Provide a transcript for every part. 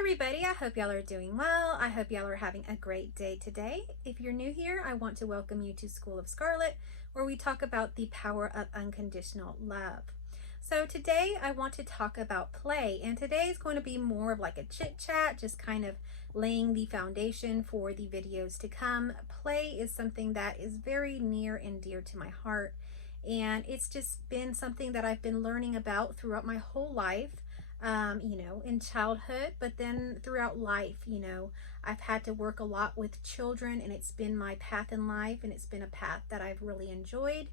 everybody, I hope y'all are doing well. I hope y'all are having a great day today. If you're new here, I want to welcome you to School of Scarlet, where we talk about the power of unconditional love. So today I want to talk about play, and today is going to be more of like a chit chat, just kind of laying the foundation for the videos to come. Play is something that is very near and dear to my heart, and it's just been something that I've been learning about throughout my whole life. In childhood, but then throughout life, I've had to work a lot with children, and it's been my path in life, and it's been a path that I've really enjoyed.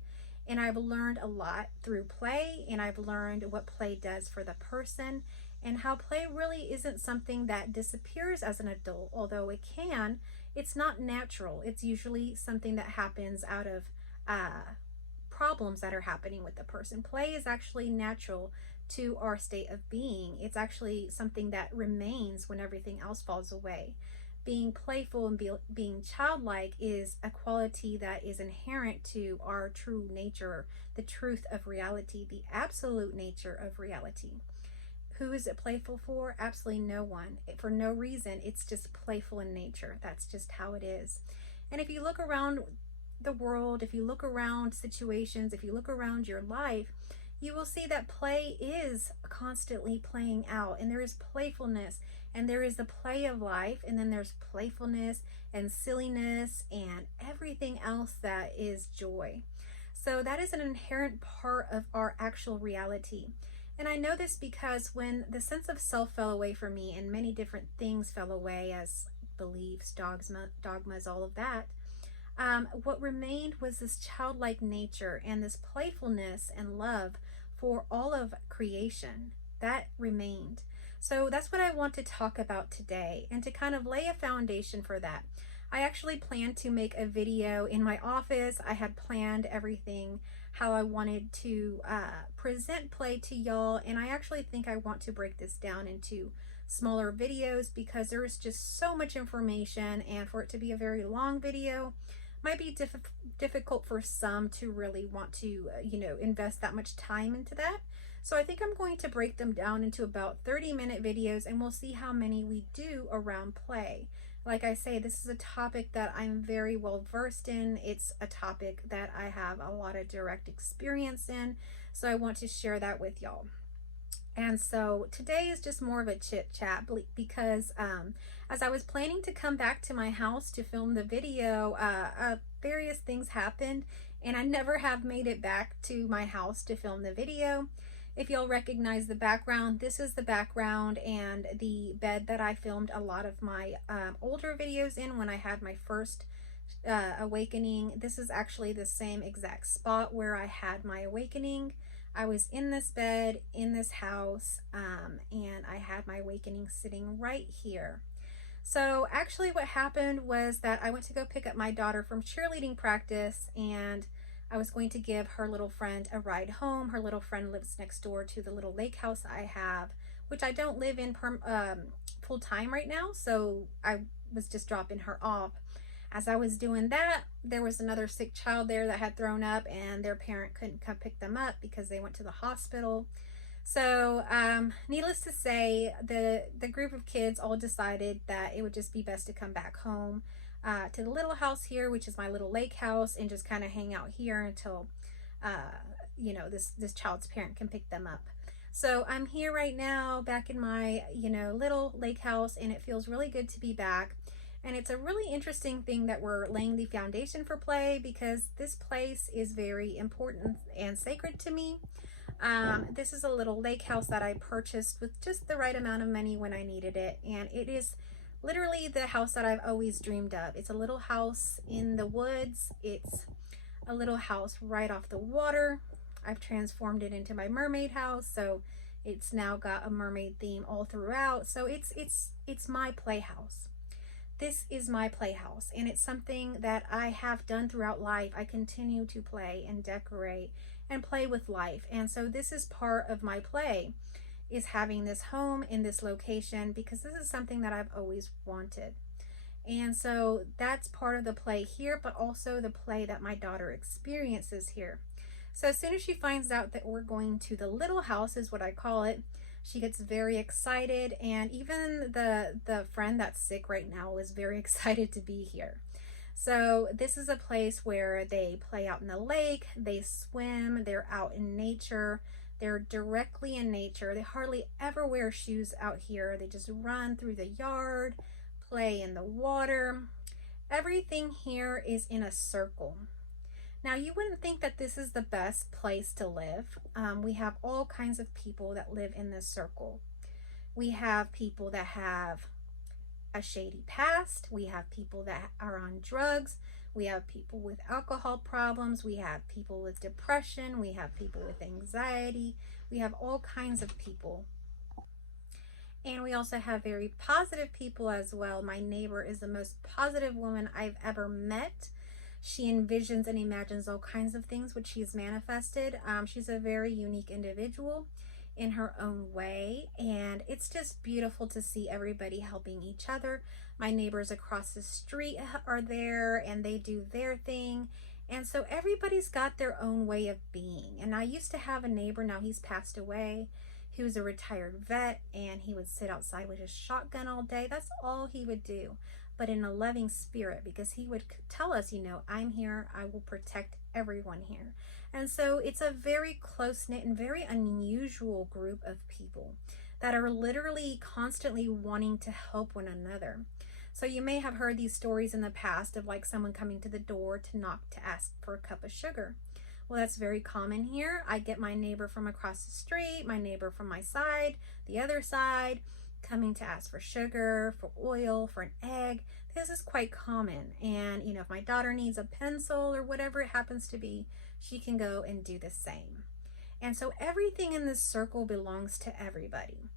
And I've learned a lot through play, and I've learned what play does for the person, and how play really isn't something that disappears as an adult, although it can. It's not natural. It's usually something that happens out of problems that are happening with the person. Play is actually natural to our state of being. It's actually something that remains when everything else falls away. Being playful and being childlike is a quality that is inherent to our true nature, the truth of reality, the absolute nature of reality. Who is it playful for? Absolutely no one. For no reason. It's just playful in nature. That's just how it is. And if you look around the world, if you look around situations, if you look around your life, you will see that play is constantly playing out, and there is playfulness, and there is the play of life, and then there's playfulness and silliness and everything else that is joy. So that is an inherent part of our actual reality. And I know this because when the sense of self fell away from me, and many different things fell away, as beliefs, dogmas, all of that, what remained was this childlike nature and this playfulness and love for all of creation. That remained. So that's what I want to talk about today, and to kind of lay a foundation for that. I actually planned to make a video in my office. I had planned everything, how I wanted to present play to y'all, and I actually think I want to break this down into smaller videos because there is just so much information, and for it to be a very long video might be difficult for some to really want to, invest that much time into that. So I think I'm going to break them down into about 30-minute videos, and we'll see how many we do around play. Like I say, this is a topic that I'm very well versed in. It's a topic that I have a lot of direct experience in, so I want to share that with y'all. And so today is just more of a chit chat because as I was planning to come back to my house to film the video, various things happened, and I never have made it back to my house to film the video. If y'all recognize the background, this is the background and the bed that I filmed a lot of my older videos in when I had my first awakening. This is actually the same exact spot where I had my awakening. I was in this bed, in this house, and I had my awakening sitting right here. So actually what happened was that I went to go pick up my daughter from cheerleading practice, and I was going to give her little friend a ride home. Her little friend lives next door to the little lake house I have, which I don't live in full time right now, so I was just dropping her off. As I was doing that, there was another sick child there that had thrown up, and their parent couldn't come pick them up because they went to the hospital. So needless to say, the group of kids all decided that it would just be best to come back home to the little house here, which is my little lake house, and just kind of hang out here until this child's parent can pick them up. So I'm here right now back in my little lake house, and it feels really good to be back. And it's a really interesting thing that we're laying the foundation for play, because this place is very important and sacred to me. This is a little lake house that I purchased with just the right amount of money when I needed it. And it is literally the house that I've always dreamed of. It's a little house in the woods. It's a little house right off the water. I've transformed it into my mermaid house, so it's now got a mermaid theme all throughout. So it's my playhouse. This is my playhouse, and it's something that I have done throughout life. I continue to play and decorate and play with life. And so this is part of my play, is having this home in this location, because this is something that I've always wanted. And so that's part of the play here, but also the play that my daughter experiences here. So as soon as she finds out that we're going to the little house, is what I call it, She gets very excited, and even the friend that's sick right now is very excited to be here. So this is a place where they play out in the lake, they swim, they're out in nature, they're directly in nature. They hardly ever wear shoes out here. They just run through the yard, play in the water. Everything here is in a circle. Now, you wouldn't think that this is the best place to live. We have all kinds of people that live in this circle. We have people that have a shady past. We have people that are on drugs. We have people with alcohol problems. We have people with depression. We have people with anxiety. We have all kinds of people. And we also have very positive people as well. My neighbor is the most positive woman I've ever met. She envisions and imagines all kinds of things which she's manifested. She's a very unique individual in her own way, and it's just beautiful to see everybody helping each other. My neighbors across the street are there, and they do their thing, and so everybody's got their own way of being. And I used to have a neighbor, now he's passed away. He was a retired vet, and he would sit outside with his shotgun all day. That's all he would do, but in a loving spirit, because he would tell us, you know, I'm here, I will protect everyone here. And so it's a very close-knit and very unusual group of people that are literally constantly wanting to help one another. So you may have heard these stories in the past of like someone coming to the door to knock to ask for a cup of sugar. Well, that's very common here. I get my neighbor from across the street, my neighbor from my side, the other side, coming to ask for sugar, for oil, for an egg. This is quite common. And, you know, if my daughter needs a pencil or whatever it happens to be, she can go and do the same. And so everything in this circle belongs to everybody.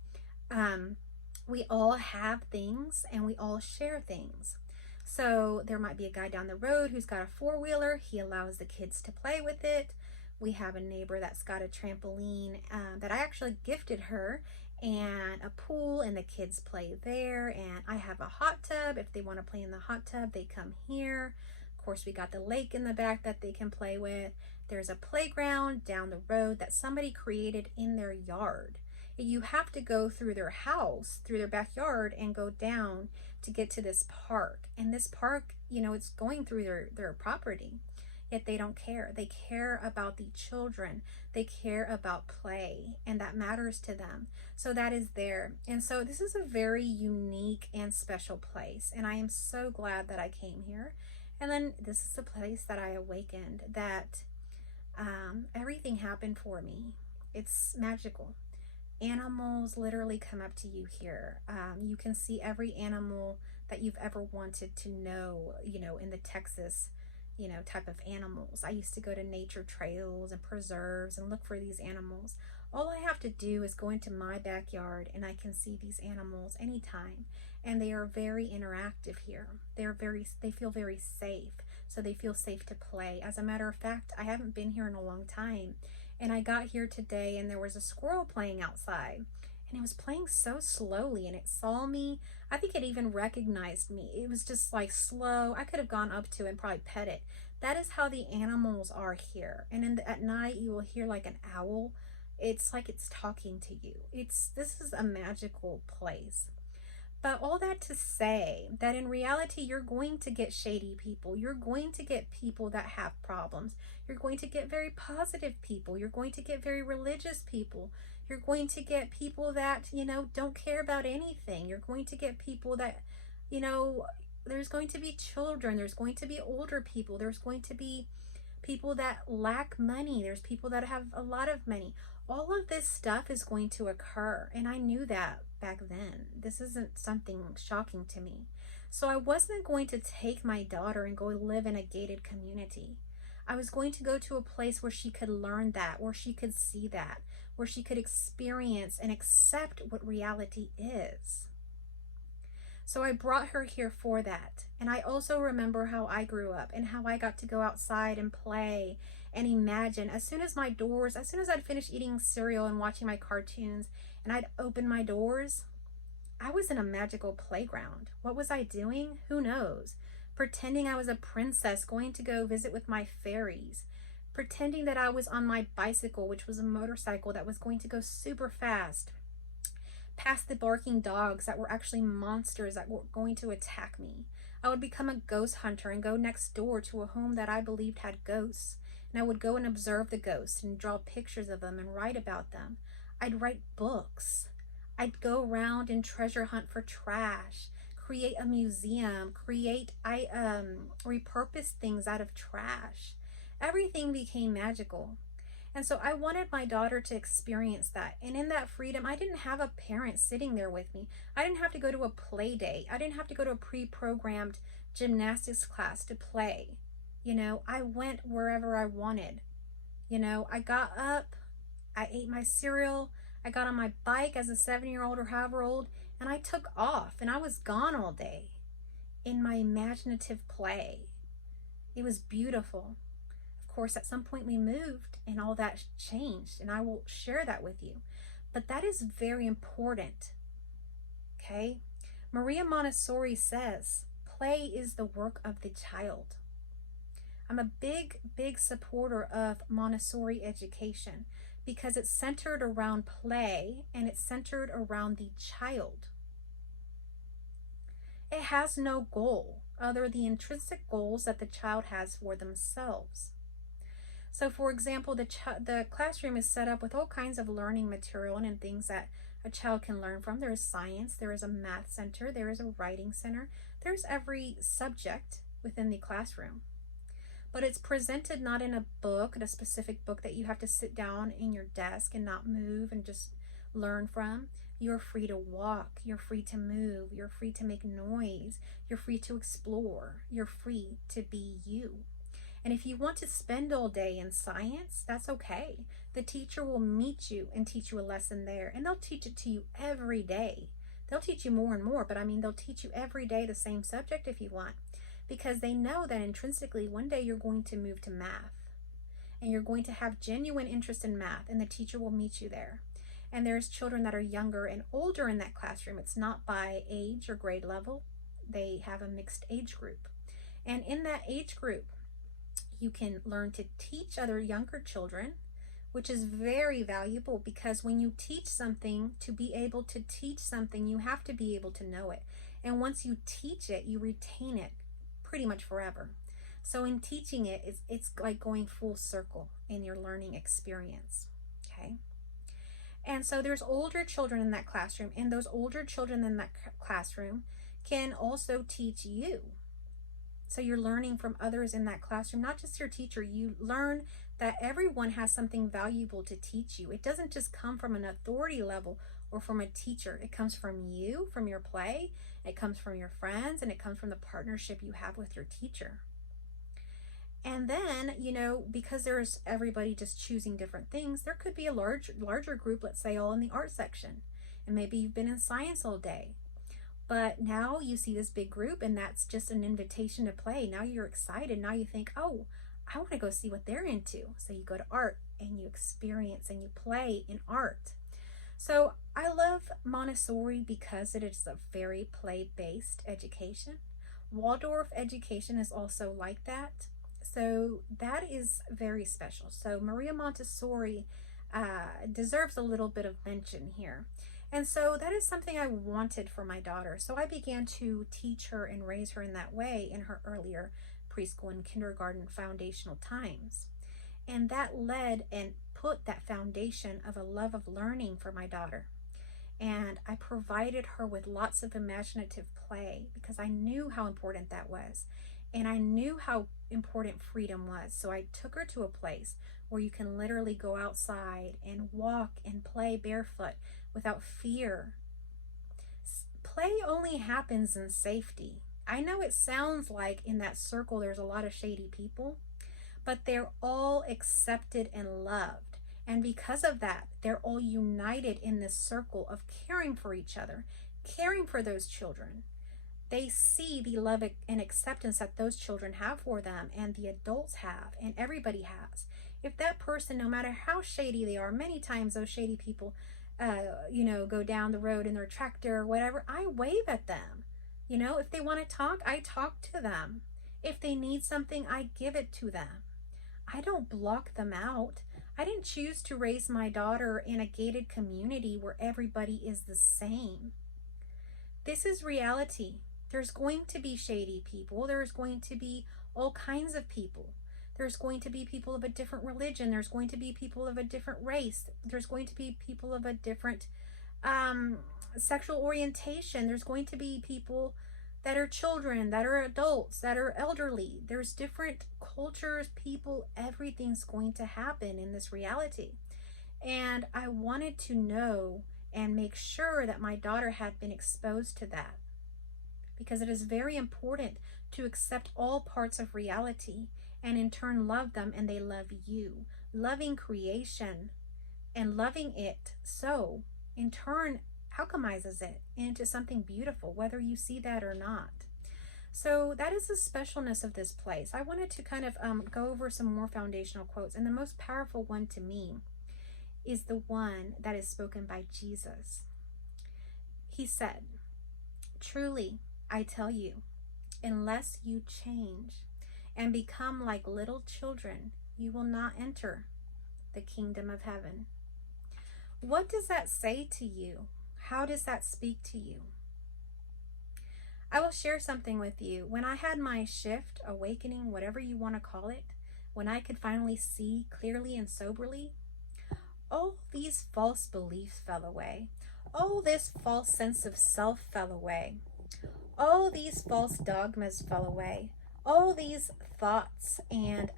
We all have things and we all share things. So there might be a guy down the road who's got a four-wheeler. He allows the kids to play with it. We have a neighbor that's got a trampoline that I actually gifted her, and a pool, and the kids play there. And I have a hot tub. If they want to play in the hot tub, they come here. Of course, we got the lake in the back that they can play with. There's a playground down the road that somebody created in their yard. You have to go through their house, through their backyard, and go down to get to this park. And this park, you know, it's going through their property, yet they don't care. They care about the children. They care about play, and that matters to them. So that is there. And so this is a very unique and special place, and I am so glad that I came here. And then this is a place that I awakened, that everything happened for me. It's magical. Animals literally come up to you here. You can see every animal that you've ever wanted to know, you know, in the Texas, you know, type of animals. I used to go to nature trails and preserves and look for these animals. All I have to do is go into my backyard and I can see these animals anytime. And they are very interactive here. They feel very safe. So they feel safe to play. As a matter of fact, I haven't been here in a long time. And I got here today and there was a squirrel playing outside. And it was playing so slowly, and it saw me. I think it even recognized me. It was just like slow. I could have gone up to it and probably pet it. That is how the animals are here. And at night you will hear like an owl. It's like it's talking to you. This is a magical place. But all that to say that in reality, you're going to get shady people. You're going to get people that have problems. You're going to get very positive people. You're going to get very religious people. You're going to get people that, you know, don't care about anything. You're going to get people that, you know, there's going to be children. There's going to be older people. There's going to be people that lack money. There's people that have a lot of money. All of this stuff is going to occur. And I knew that back then. This isn't something shocking to me. So I wasn't going to take my daughter and go live in a gated community. I was going to go to a place where she could learn that, where she could see that, where she could experience and accept what reality is. So I brought her here for that. And I also remember how I grew up and how I got to go outside and play and imagine. As soon as I'd finish eating cereal and watching my cartoons and I'd open my doors, I was in a magical playground. What was I doing? Who knows? Pretending I was a princess going to go visit with my fairies. Pretending that I was on my bicycle, which was a motorcycle that was going to go super fast. past the barking dogs that were actually monsters that were going to attack me. I would become a ghost hunter and go next door to a home that I believed had ghosts. And I would go and observe the ghosts and draw pictures of them and write about them. I'd write books. I'd go around and treasure hunt for trash, create a museum, repurpose things out of trash. Everything became magical. And so I wanted my daughter to experience that. And in that freedom, I didn't have a parent sitting there with me. I didn't have to go to a play date. I didn't have to go to a pre-programmed gymnastics class to play. I went wherever I wanted. I got up, I ate my cereal, I got on my bike as a 7-year-old or however old, and I took off, and I was gone all day in my imaginative play. It was beautiful. Of course, at some point we moved and all that changed, and I will share that with you. But that is very important, okay? Maria Montessori says, play is the work of the child. I'm a big supporter of Montessori education because it's centered around play and it's centered around the child. It has no goal other than the intrinsic goals that the child has for themselves. So for example, the classroom is set up with all kinds of learning material and things that a child can learn from. There is science, there is a math center, there is a writing center, there's every subject within the classroom. But it's presented not in a book, in a specific book that you have to sit down in your desk and not move and just learn from. You're free to walk, you're free to move, you're free to make noise, you're free to explore, you're free to be you. And if you want to spend all day in science, that's okay. The teacher will meet you and teach you a lesson there, and they'll teach it to you every day. They'll teach you more and more, but they'll teach you every day the same subject if you want, because they know that intrinsically one day you're going to move to math, and you're going to have genuine interest in math, and the teacher will meet you there. And there's children that are younger and older in that classroom. It's not by age or grade level. They have a mixed age group. And in that age group, you can learn to teach other younger children, which is very valuable, because when you teach something, to be able to teach something, you have to be able to know it. And once you teach it, you retain it pretty much forever. So in teaching it, it's like going full circle in your learning experience, okay? And so there's older children in that classroom, and those older children in that classroom can also teach you. So you're learning from others in that classroom, not just your teacher. You learn that everyone has something valuable to teach you. It doesn't just come from an authority level or from a teacher. It comes from you, from your play, it comes from your friends, and it comes from the partnership you have with your teacher. And then, because there's everybody just choosing different things, there could be a larger group, let's say all in the art section. And maybe you've been in science all day. But now you see this big group, and that's just an invitation to play. Now you're excited. Now you think, oh, I want to go see what they're into. So you go to art and you experience and you play in art. So I love Montessori because it is a very play-based education. Waldorf education is also like that. So that is very special. So Maria Montessori deserves a little bit of mention here. And so that is something I wanted for my daughter. So I began to teach her and raise her in that way in her earlier preschool and kindergarten foundational times. And that led and put that foundation of a love of learning for my daughter. And I provided her with lots of imaginative play because I knew how important that was. And I knew how important freedom was. So I took her to a place where you can literally go outside and walk and play barefoot without fear. Play only happens in safety. I know it sounds like in that circle there's a lot of shady people, but they're all accepted and loved. And because of that, they're all united in this circle of caring for each other, caring for those children. They see the love and acceptance that those children have for them, and the adults have, and everybody has. If that person, no matter how shady they are, many times those shady people go down the road in their tractor or whatever, I wave at them. If they want to talk, I talk to them. If they need something, I give it to them. I don't block them out. I didn't choose to raise my daughter in a gated community where everybody is the same. This is reality. There's going to be shady people. There's going to be all kinds of people. There's going to be people of a different religion. There's going to be people of a different race. There's going to be people of a different sexual orientation. There's going to be people that are children, that are adults, that are elderly. There's different cultures, people, everything's going to happen in this reality. And I wanted to know and make sure that my daughter had been exposed to that, because it is very important to accept all parts of reality and in turn love them and they love you. Loving creation and loving it so in turn alchemizes it into something beautiful, whether you see that or not. So that is the specialness of this place. I wanted to kind of go over some more foundational quotes, and the most powerful one to me is the one that is spoken by Jesus. He said, "Truly, I tell you, unless you change and become like little children, you will not enter the kingdom of heaven." What does that say to you? How does that speak to you? I will share something with you. When I had my shift, awakening, whatever you want to call it, when I could finally see clearly and soberly, all these false beliefs fell away. All this false sense of self fell away. All these false dogmas fell away. All these thoughts and,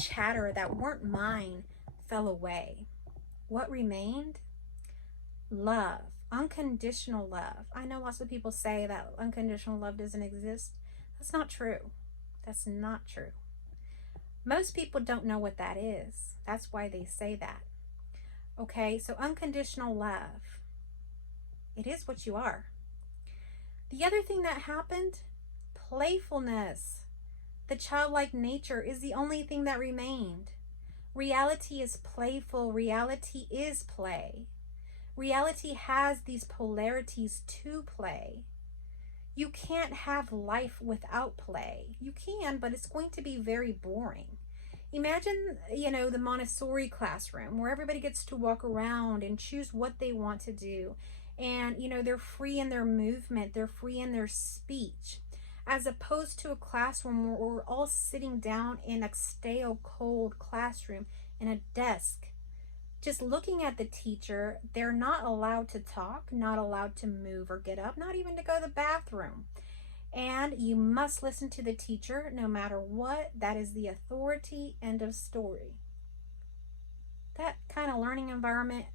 chatter that weren't mine fell away. What remained? Love. Unconditional love. I know lots of people say that unconditional love doesn't exist. That's not true. That's not true. Most people don't know what that is. That's why they say that. Okay, so unconditional love. It is what you are. The other thing that happened, playfulness. The childlike nature is the only thing that remained. Reality is playful. Reality is play. Reality has these polarities to play. You can't have life without play. You can, but it's going to be very boring. Imagine, the Montessori classroom where everybody gets to walk around and choose what they want to do. And, they're free in their movement. They're free in their speech. As opposed to a classroom where we're all sitting down in a stale, cold classroom in a desk, just looking at the teacher. They're not allowed to talk, not allowed to move or get up, not even to go to the bathroom. And you must listen to the teacher no matter what. That is the authority. End of story. That kind of learning environment,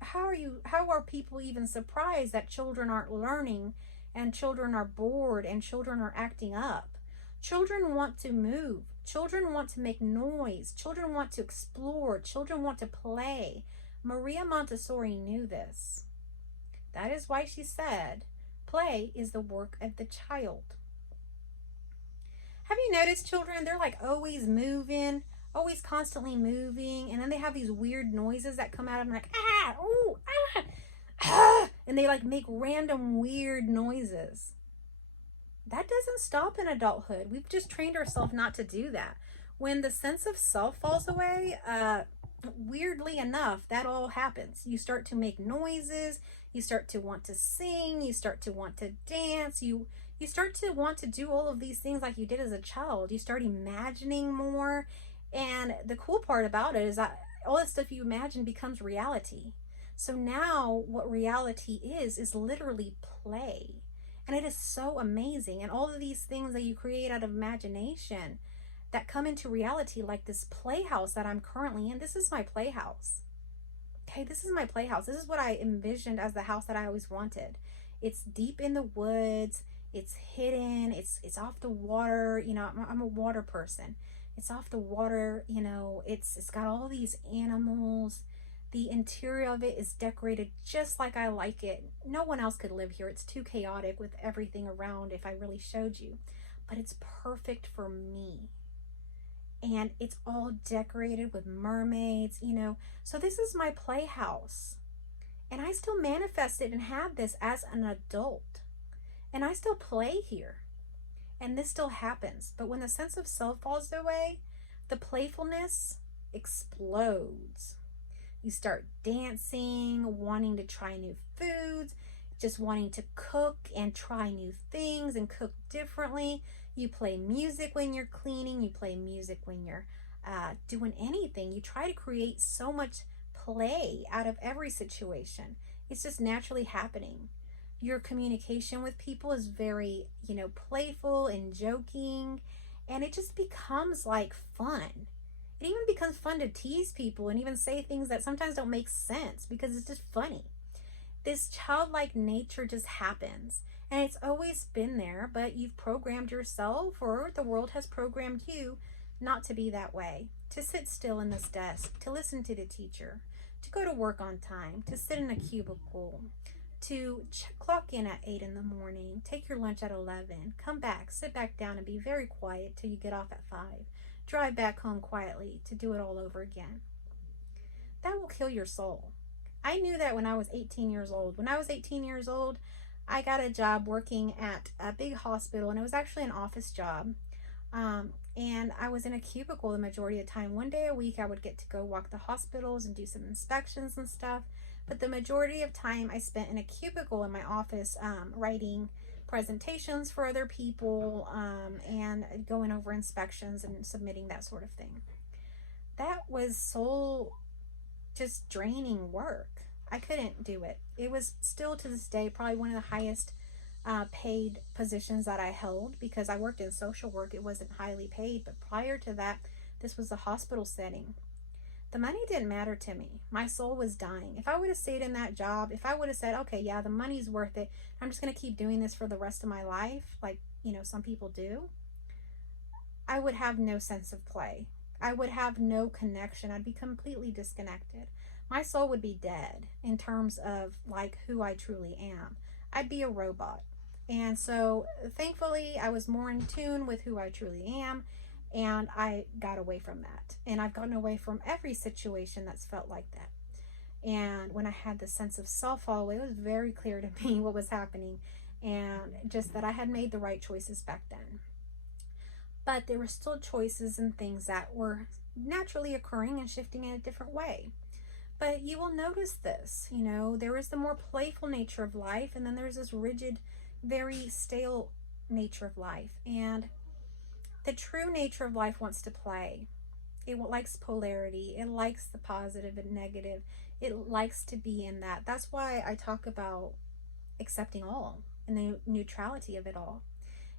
how are people even surprised that children aren't learning and children are bored and children are acting up? Children want to move. Children want to make noise. Children want to explore. Children want to play. Maria Montessori knew this. That is why she said, play is the work of the child. Have you noticed children? They're like always moving, always constantly moving. And then they have these weird noises that come out of them like, ah, ooh, ah, ah. And they like make random weird noises. That doesn't stop in adulthood. We've just trained ourselves not to do that. When the sense of self falls away, weirdly enough, that all happens. You start to make noises. You start to want to sing. You start to want to dance. You start to want to do all of these things like you did as a child. You start imagining more. And the cool part about it is that all the stuff you imagine becomes reality. So now what reality is literally play. And it is so amazing. And all of these things that you create out of imagination that come into reality, like this playhouse that I'm currently in. This is my playhouse. Okay, this is my playhouse. This is what I envisioned as the house that I always wanted. It's deep in the woods. It's hidden. It's off the water. I'm a water person. It's off the water. It's got all these animals. The interior of it is decorated just like I like it. No one else could live here. It's too chaotic with everything around if I really showed you. But it's perfect for me. And it's all decorated with mermaids, So this is my playhouse. And I still manifest it and have this as an adult. And I still play here. And this still happens. But when the sense of self falls away, the playfulness, explodes. You start dancing, wanting to try new foods, just wanting to cook and try new things and cook differently. You play music when you're cleaning, you play music when you're doing anything. You try to create so much play out of every situation. It's just naturally happening. Your communication with people is very, playful and joking, and it just becomes like fun. It even becomes fun to tease people and even say things that sometimes don't make sense because it's just funny. This childlike nature just happens, and it's always been there, but you've programmed yourself, or the world has programmed you, not to be that way, to sit still in this desk, to listen to the teacher, to go to work on time, to sit in a cubicle, to clock in at 8 in the morning, take your lunch at 11, come back, sit back down and be very quiet till you get off at 5, drive back home quietly to do it all over again. That will kill your soul. I knew that when I was 18 years old. When I was 18 years old, I got a job working at a big hospital, and it was actually an office job. And I was in a cubicle the majority of the time. One day a week, I would get to go walk the hospitals and do some inspections and stuff. But the majority of time I spent in a cubicle in my office, writing presentations for other people, and going over inspections and submitting that sort of thing. That was so just draining work. I couldn't do it. It was still to this day probably one of the highest paid positions that I held, because I worked in social work. It wasn't highly paid, but prior to that, this was a hospital setting. The money didn't matter to me. My soul was dying. If I would have stayed in that job, if I would have said, okay, yeah, the money's worth it, I'm just going to keep doing this for the rest of my life, like, some people do, I would have no sense of play. I would have no connection. I'd be completely disconnected. My soul would be dead in terms of like who I truly am. I'd be a robot. And so thankfully I was more in tune with who I truly am, and I got away from that. And I've gotten away from every situation that's felt like that. And when I had the sense of self fall away, it was very clear to me what was happening, and just that I had made the right choices back then. But there were still choices and things that were naturally occurring and shifting in a different way. But you will notice this, there is the more playful nature of life, and then there's this rigid, very stale nature of life. And the true nature of life wants to play. It likes polarity. It likes the positive and negative. It likes to be in that. That's why I talk about accepting all and the neutrality of it all.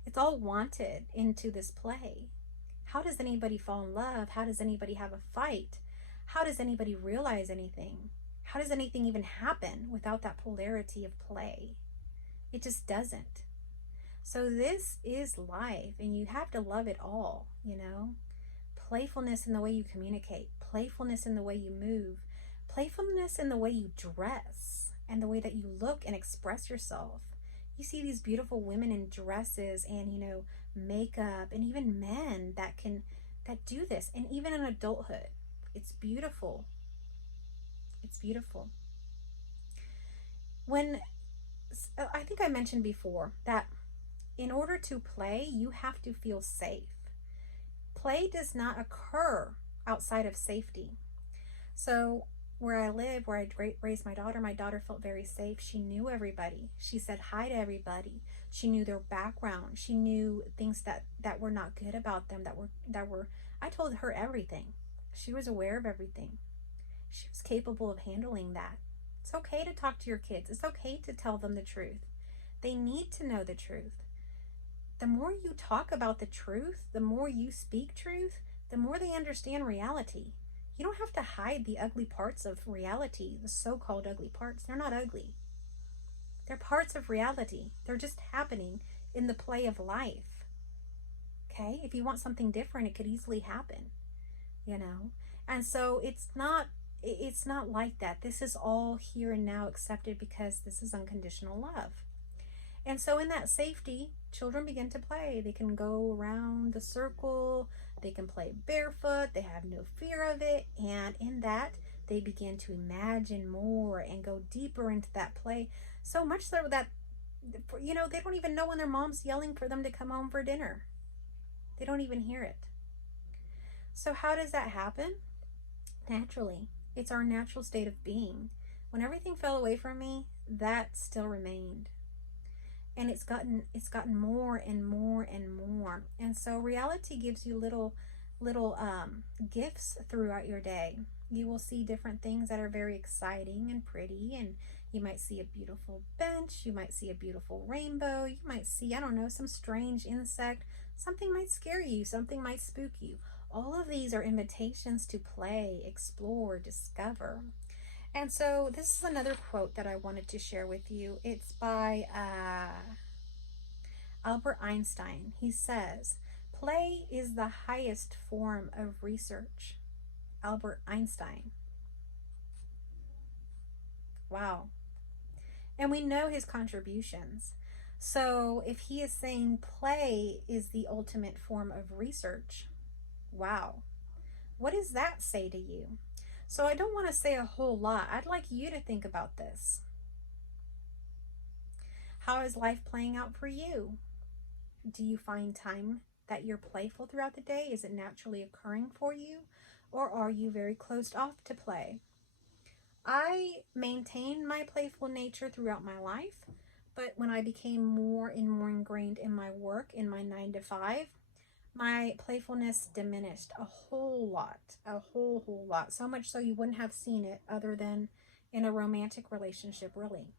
It's all wanted into this play. How does anybody fall in love? How does anybody have a fight? How does anybody realize anything? How does anything even happen without that polarity of play? It just doesn't. So this is life, and you have to love it all, Playfulness in the way you communicate, playfulness in the way you move, playfulness in the way you dress, and the way that you look and express yourself. You see these beautiful women in dresses and, makeup, and even men that do this, and even in adulthood. It's beautiful. It's beautiful. I think I mentioned before that in order to play, you have to feel safe. Play does not occur outside of safety. So where I live, where I raised my daughter felt very safe. She knew everybody. She said hi to everybody. She knew their background. She knew things that were not good about them, I told her everything. She was aware of everything. She was capable of handling that. It's okay to talk to your kids. It's okay to tell them the truth. They need to know the truth. The more you talk about the truth, the more you speak truth, the more they understand reality. You don't have to hide the ugly parts of reality, the so-called ugly parts. They're not ugly. They're parts of reality. They're just happening in the play of life. Okay? If you want something different, it could easily happen, And so it's not like that. This is all here and now accepted because this is unconditional love. And so in that safety, children begin to play. They can go around the circle. They can play barefoot. They have no fear of it. And in that, they begin to imagine more and go deeper into that play. So much so that, they don't even know when their mom's yelling for them to come home for dinner. They don't even hear it. So how does that happen? naturally. It's our natural state of being. When everything fell away from me, that still remained. And it's gotten more and more and more. And so reality gives you little gifts throughout your day. You will see different things that are very exciting and pretty, and you might see a beautiful bench, you might see a beautiful rainbow, you might see, I don't know, some strange insect, something might scare you, something might spook you. All of these are invitations to play, explore, discover. And so this is another quote that I wanted to share with you. It's by Albert Einstein. He says, play is the highest form of research. Albert Einstein. Wow. And we know his contributions. So if he is saying play is the ultimate form of research, wow. What does that say to you? So I don't want to say a whole lot. I'd like you to think about this. How is life playing out for you? Do you find time that you're playful throughout the day? Is it naturally occurring for you? Or are you very closed off to play? I maintained my playful nature throughout my life, but when I became more and more ingrained in my work, in my 9 to 5, my playfulness diminished a whole lot, whole lot. So much so you wouldn't have seen it other than in a romantic relationship, really.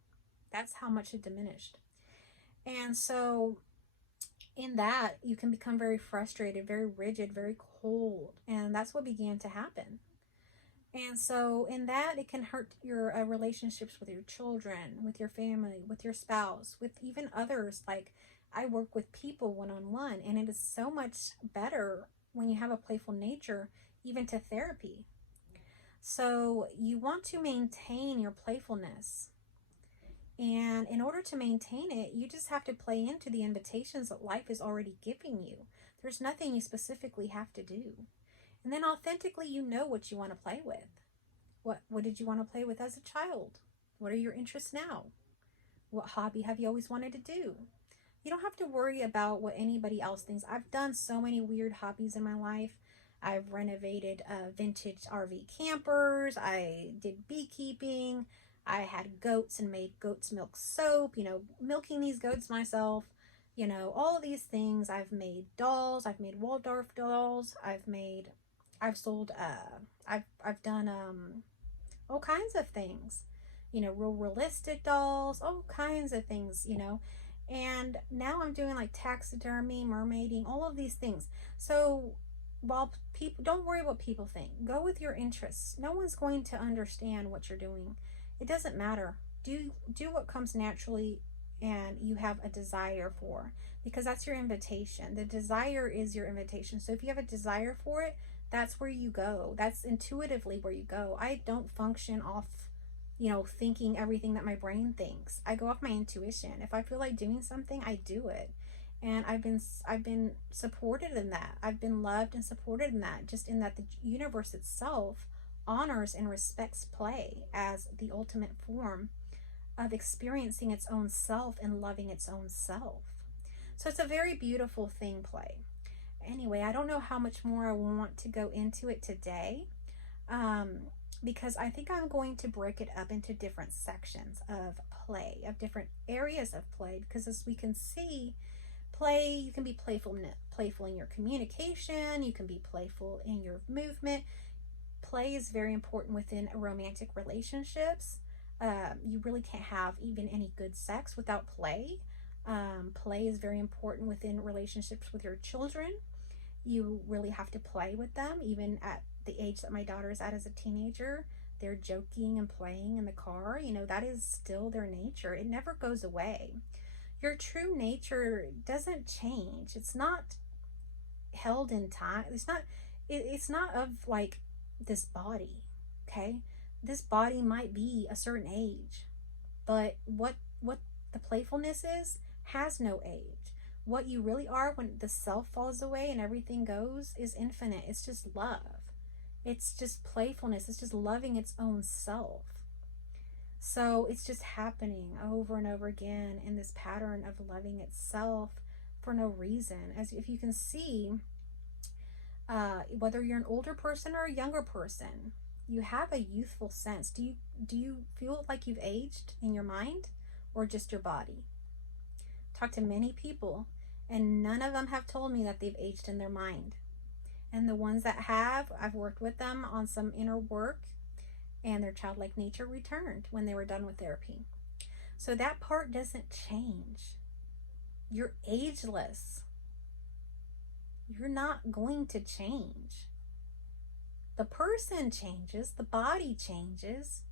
That's how much it diminished. And so in that, you can become very frustrated, very rigid, very cold. And that's what began to happen. And so in that, it can hurt your relationships with your children, with your family, with your spouse, with even others. Like, I work with people one-on-one, and it is so much better when you have a playful nature, even to therapy. So you want to maintain your playfulness. And in order to maintain it, you just have to play into the invitations that life is already giving you. There's nothing you specifically have to do. And then authentically, you know what you want to play with. What did you want to play with as a child? What are your interests now? What hobby have you always wanted to do? You don't have to worry about what anybody else thinks. I've done so many weird hobbies in my life. I've renovated vintage RV campers. I did beekeeping. I had goats and made goat's milk soap, milking these goats myself, all of these things. I've made dolls. I've made Waldorf dolls. I've sold, I've done all kinds of things, real realistic dolls, all kinds of things, and now I'm doing like taxidermy, mermaiding, all of these things. So while people, don't worry what people think, go with your interests. No one's going to understand what you're doing. It doesn't matter. Do what comes naturally and you have a desire for, because that's your invitation. The desire is your invitation. So if you have a desire for it, that's where you go. That's intuitively where you go. I don't function off, thinking everything that my brain thinks. I go off my intuition. If I feel like doing something, I do it. And I've been supported in that. I've been loved and supported in that, just in that the universe itself honors and respects play as the ultimate form of experiencing its own self and loving its own self. So it's a very beautiful thing, play. Anyway, I don't know how much more I want to go into it today, because I think I'm going to break it up into different sections of play, of different areas of play, because as we can see, play, you can be playful in your communication, you can be playful in your movement. Play is very important within romantic relationships. You really can't have even any good sex without play. Play is very important within relationships with your children. You really have to play with them, even at the age that my daughter is at as a teenager. They're joking and playing in the car. That is still their nature. It never goes away. Your true nature doesn't change. It's not held in time. It's not of like this body, okay? This body might be a certain age, but what the playfulness is has no age. What you really are when the self falls away and everything goes is infinite. It's just love. It's just playfulness. It's just loving its own self. So it's just happening over and over again in this pattern of loving itself for no reason. As if you can see, Whether you're an older person or a younger person, you have a youthful sense. Do you feel like you've aged in your mind or just your body? Talk to many people, and none of them have told me that they've aged in their mind. And the ones that have, I've worked with them on some inner work, and their childlike nature returned when they were done with therapy. So that part doesn't change. You're ageless. You're not going to change. The person changes, the body changes,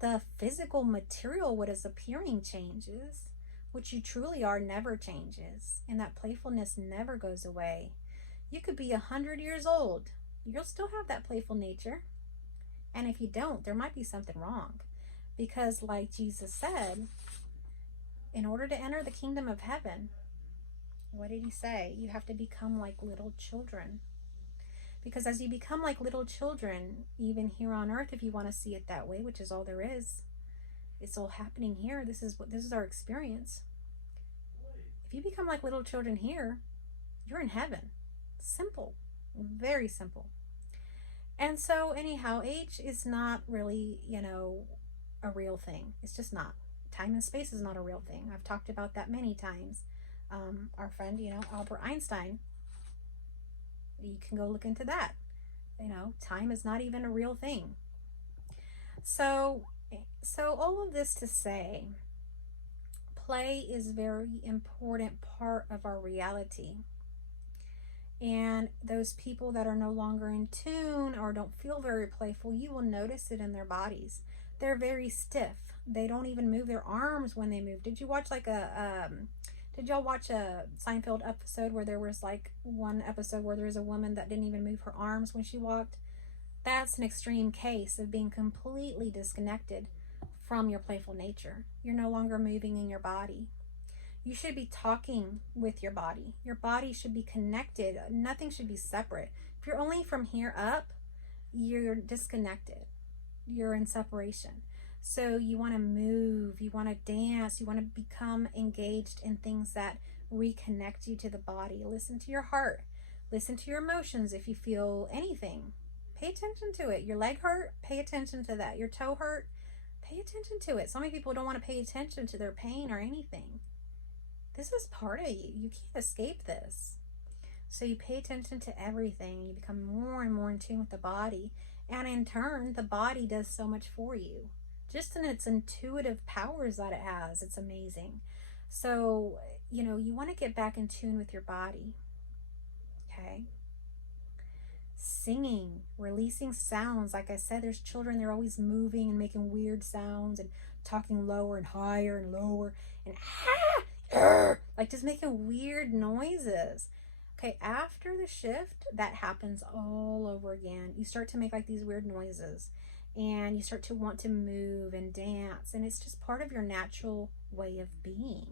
the physical material, what is appearing, changes. What you truly are never changes, and that playfulness never goes away. You could be 100 years old. You'll still have that playful nature. And if you don't, there might be something wrong. Because like Jesus said, in order to enter the kingdom of heaven, what did he say? You have to become like little children. Because as you become like little children, even here on earth, if you want to see it that way, which is all there is, it's all happening here. This is our experience. If you become like little children here, you're in heaven. Simple. Very simple. And so anyhow, age is not really, a real thing. It's just not. Time and space is not a real thing. I've talked about that many times. Our friend, Albert Einstein, you can go look into that. Time is not even a real thing. So all of this to say, play is a very important part of our reality. And those people that are no longer in tune or don't feel very playful, you will notice it in their bodies. They're very stiff. They don't even move their arms when they move. Did y'all watch a Seinfeld episode where there was like one episode where there was a woman that didn't even move her arms when she walked? That's an extreme case of being completely disconnected from your playful nature. You're no longer moving in your body. You should be talking with your body. Your body should be connected. Nothing should be separate. If you're only from here up, you're disconnected. You're in separation. So you want to move, you want to dance, you want to become engaged in things that reconnect you to the body. Listen to your heart. Listen to your emotions if you feel anything. Pay attention to it. Your leg hurt? Pay attention to that. Your toe hurt? Pay attention to it. So many people don't want to pay attention to their pain or anything. This is part of you. You can't escape this. So you pay attention to everything. You become more and more in tune with the body. And in turn, the body does so much for you. Just in its intuitive powers that it has. It's amazing. So, you want to get back in tune with your body. Okay? Singing, releasing sounds. Like I said, there's children, they're always moving and making weird sounds and talking lower and higher and lower and like just making weird noises. Okay, after the shift, that happens all over again. You start to make like these weird noises and you start to want to move and dance, and it's just part of your natural way of being.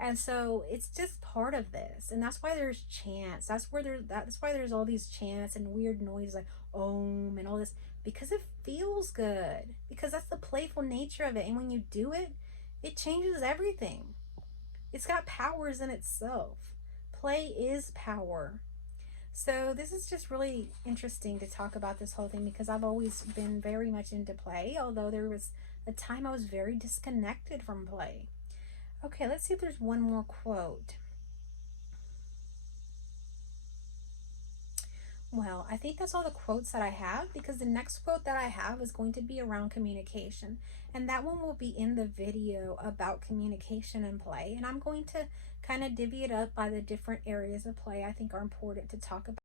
And so it's just part of this, and that's why there's chants. That's why there's all these chants and weird noises like om and all this, because it feels good, because that's the playful nature of it. And when you do it, it changes everything. It's got powers in itself. Play is power. So this is just really interesting to talk about this whole thing, because I've always been very much into play, although there was a time I was very disconnected from play. Okay, let's see if there's one more quote. Well, I think that's all the quotes that I have, because the next quote that I have is going to be around communication. And that one will be in the video about communication and play. And I'm going to kind of divvy it up by the different areas of play I think are important to talk about.